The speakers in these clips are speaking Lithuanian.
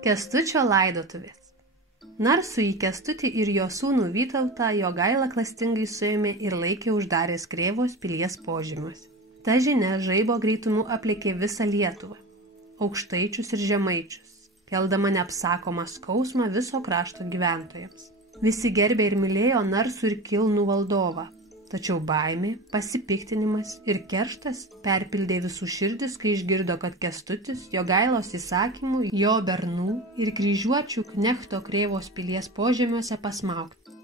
Kęstučio laidotuvės. Narsų į Kęstutį ir jo sūnų Vytautą Jogaila klastingai suėmė ir laikė uždaręs Krėvos pilies požemiuose. Ta žinia žaibo greitumu aplėkė visą Lietuvą, aukštaičius ir žemaičius, keldama neapsakomą skausmą viso krašto gyventojams. Visi gerbė ir mylėjo narsų ir kilnų valdovą, tačiau baimė, pasipiktinimas ir kerštas perpildė visų širdis, kai išgirdo, kad Kęstutis Jogailos įsakymų jo bernų ir kryžiuočių knechto Krėvos pilies požemiuose pasmaugti.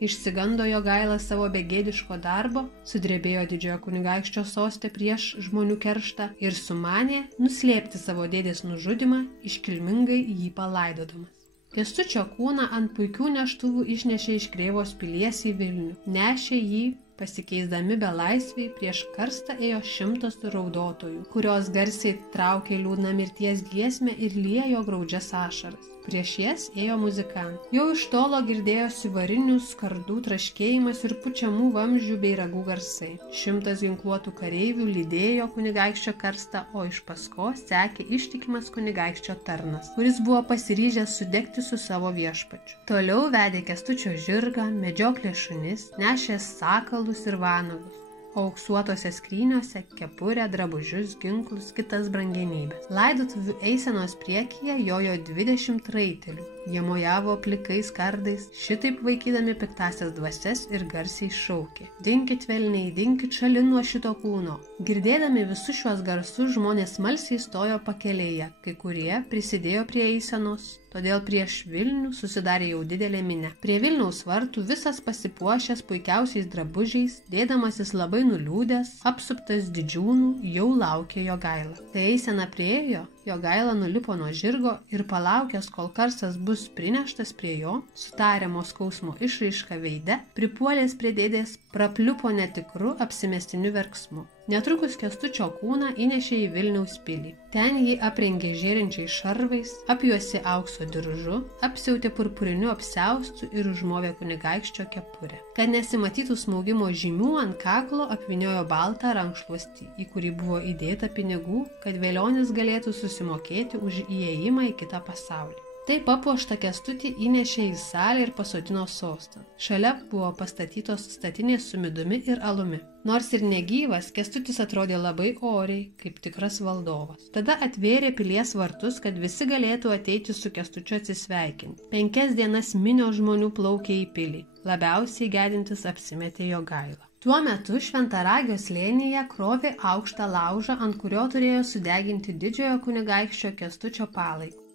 Išsigando Jogailas savo begėdiško darbo, sudrebėjo didžiojo kunigaikščio soste prieš žmonių kerštą ir sumanė nuslėpti savo dėdės nužudymą, iškilmingai jį palaidodamas. Kęstučio kūną ant puikių neštuvų išnešė iš Krėvos pilies į Vilnių. Nešė jį, pasikeisdami belaisviai, prieš karstą ėjo 100 raudotojų, kurios garsiai traukė liūdną mirties giesmę ir liejo graudžias ašaras. Prieš jas ėjo muzikantai. Jau iš tolo girdėjosi varinių skardų traškėjimas ir pučiamų vamzdžių bei ragų garsai. 100 ginkluotų kareivių lydėjo kunigaikščio karstą, o iš paskos sekė ištikimas kunigaikščio tarnas, kuris buvo pasiryžęs sudegti su savo viešpačiu. Toliau vedė Kęstučio žirgą, medžioklės šunis, nešė sakalus ir vanagus, o auksuotose skryniuose kepurę, drabužius, ginklus, kitas brangenybės. Laidotuvių eisenos priekyje jojo 20 raitelių. Jie mojavo plikais kardais, šitaip vaikydami piktasias dvasias ir garsiai šaukė: "Dinkit velniai, dinkit šalin nuo šito kūno." Girdėdami visus šiuos garsus, žmonės smalsiai stojo pakelėje, kai kurie prisidėjo prie eisenos. Todėl prieš Vilnių susidarė jau didelė minia. Prie Vilniaus vartų visas pasipuošęs puikiausiais drabužiais, dėdamasis labai nuliūdęs, apsuptas didžiūnų, jau laukė Jogaila. Kai eisena priėjo, Jogaila nulipo nuo žirgo ir palaukęs, kol karstas bus prineštas prie jo, su tariamo skausmo išraiška veide, pripuolęs prie dėdės, prapliupo netikru apsimestiniu verksmu. Netrukus Kęstučio kūną įnešė į Vilniaus pilį. Ten jį aprengė žėrinčiais šarvais, apjuosė aukso diržu, apsiautė purpuriniu apsiaustu ir užmovė kunigaikščio kepurę. Kad nesimatytų smaugimo žymių, ant kaklo apvyniojo baltą rankšluostį, į kurį buvo įdėta pinigų, kad velionis galėtų susimokėti už įėjimą į kitą pasaulį. Taip papuoštą Kęstutį įnešė į salę ir pasodino sostą. Šalia buvo pastatytos statinės su midumi ir alumi. Nors ir negyvas, Kęstutis atrodė labai oriai, kaip tikras valdovas. Tada atvėrė pilies vartus, kad visi galėtų ateiti su Kęstučiu atsisveikinti. 5 dienas minios žmonių plaukė į pilį. Labiausiai gedintis apsimetė Jogaila. Tuo metu Šventaragio slėnyje krovė aukštą laužą, ant kurio turėjo sudeginti didžiojo kunigaikščio Kęstučio palaikus.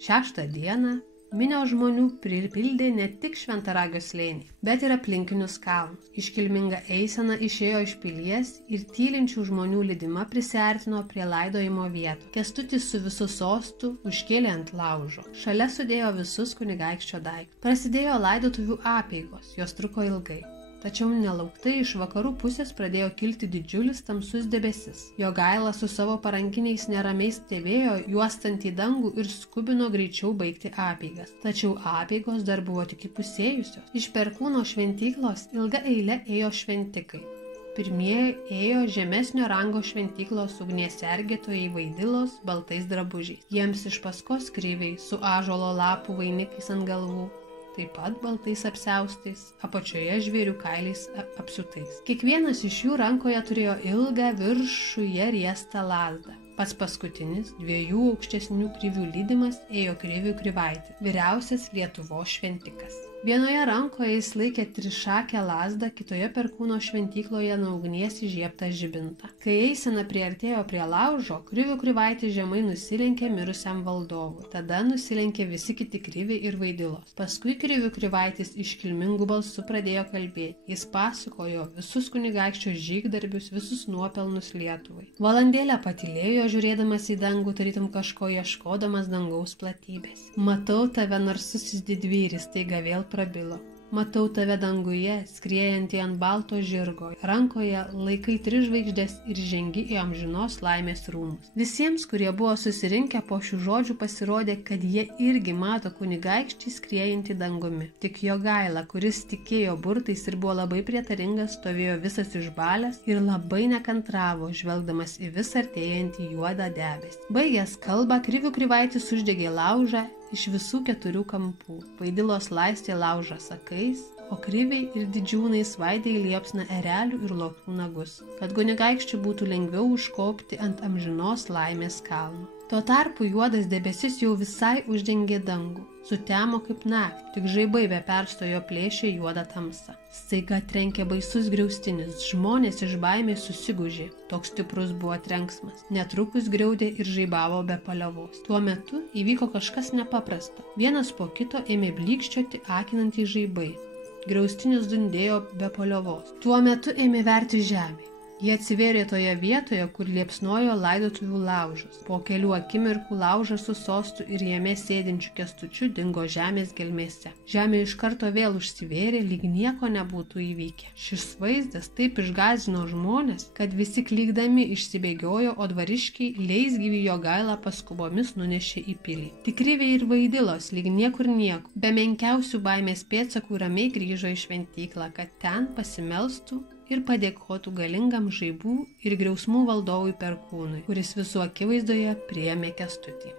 6 dieną minios žmonių pripildė ne tik Šventaragio slėnį, bet ir aplinkinius kalnus. Iškilminga eisena išėjo iš pilies ir tylinčių žmonių lydima prisiartino prie laidojimo vietų. Kęstutis su visu sostu užkėlė ant laužo. Šalia sudėjo visus kunigaikščio daiktus. Prasidėjo laidotuvių apeigos, jos truko ilgai. Tačiau nelauktai iš vakarų pusės pradėjo kilti didžiulis tamsus debesis. Jogaila su savo parankiniais neramiai stebėjo juostant į dangų ir skubino greičiau baigti apeigas. Tačiau apeigos dar buvo tik įpusėjusios. Iš Perkūno šventyklos ilga eilė ėjo šventikai. Pirmieji ėjo žemesnio rango šventyklos ugnies sergėtojai Vaidilos baltais drabužiais. Jiems iš paskos kriviai su ąžuolo lapų vainikais ant galvų. Taip pat baltais apsiaustais, apačioje žvėrių kailiais apsiūtais. Kiekvienas iš jų rankoje turėjo ilgą viršuje riestą lazdą. Pats paskutinis 2 aukštesnių krivių lydimas ėjo krivių krivaitį, vyriausias Lietuvos šventikas. Vienoje rankoje jis laikė trišakę lazdą, kitoje Perkūno šventykloje nuo ugnies įžiebtą žibintą. Kai eisena priartėjo prie laužo, krivių krivaitis žemai nusilenkė mirusiam valdovui. Tada nusilenkė visi kiti kriviai ir Vaidilos. Paskui krivių krivaitis iškilmingų balsų pradėjo kalbėti. Jis pasakojo visus kunigaikščio žygdarbius, visus nuopelnus Lietuvai. Valandėlę patylėjo, žiūrėdamas į dangų, tarytum kažko ieškodamas dangaus platybės. "Matau tave, narsusis didvyris," taiga vėl prabilo. Matau tave danguje, skriejantį ant balto žirgo, rankoje laikai 3 žvaigždės ir žengi į amžinos laimės rūmus. Visiems, kurie buvo susirinkę po šių žodžių, pasirodė, kad jie irgi mato kunigaikštį skriejantį dangumi. Tik Jogaila, kuris tikėjo burtais ir buvo labai prietaringas, stovėjo visas išbalęs ir labai nekantravo, žvelgdamas į vis artėjantį juodą debesį. Baigęs kalbą, Krivių Krivaitis uždegė laužą iš visų 4 kampų. Vaidilos laistė laužą sakais, o Kriviai ir didžiūnai svaidė į liepsną erelių ir lokių nagus, kad kunigaikščiui būtų lengviau užkopti ant amžinos laimės kalno. Tuo tarpu juodas debesis jau visai uždengė dangų, sutemo kaip naktį, tik žaibai be perstojo plėšė juodą tamsą. Staiga trenkė baisus griaustinis, žmonės iš baimės susigūžė, toks stiprus buvo trenksmas. Netrukus griaudė ir žaibavo be paliovos. Tuo metu įvyko kažkas nepaprasto. Vienas po kito ėmė blykščioti akinantys žaibai. Griaustinis dundėjo be paliovos. Tuo metu ėmė verti žemė. Jie atsivėrė toje vietoje, kur liepsnojo laidotuvių laužas. Po kelių akimirkų laužas su sostu ir jame sėdinčiu Kęstučiu dingo žemės gelmėse. Žemė iš karto vėl užsivėrė, lyg nieko nebūtų įvykę. Šis vaizdas taip išgąsdino žmonės, kad visi klykdami išsibėgiojo, o dvariškiai leisgyvį Jogailą paskubomis nunešė į pilį. Tik Kriviai ir Vaidilos, lyg niekur nieko, be menkiausių baimės pėdsakų ramiai grįžo į šventyklą, kad ten pasimelstų ir padėkotų galingam žaibų ir griausmų valdovui Perkūnui, kuris visų akivaizdoje priėmė Kęstutį.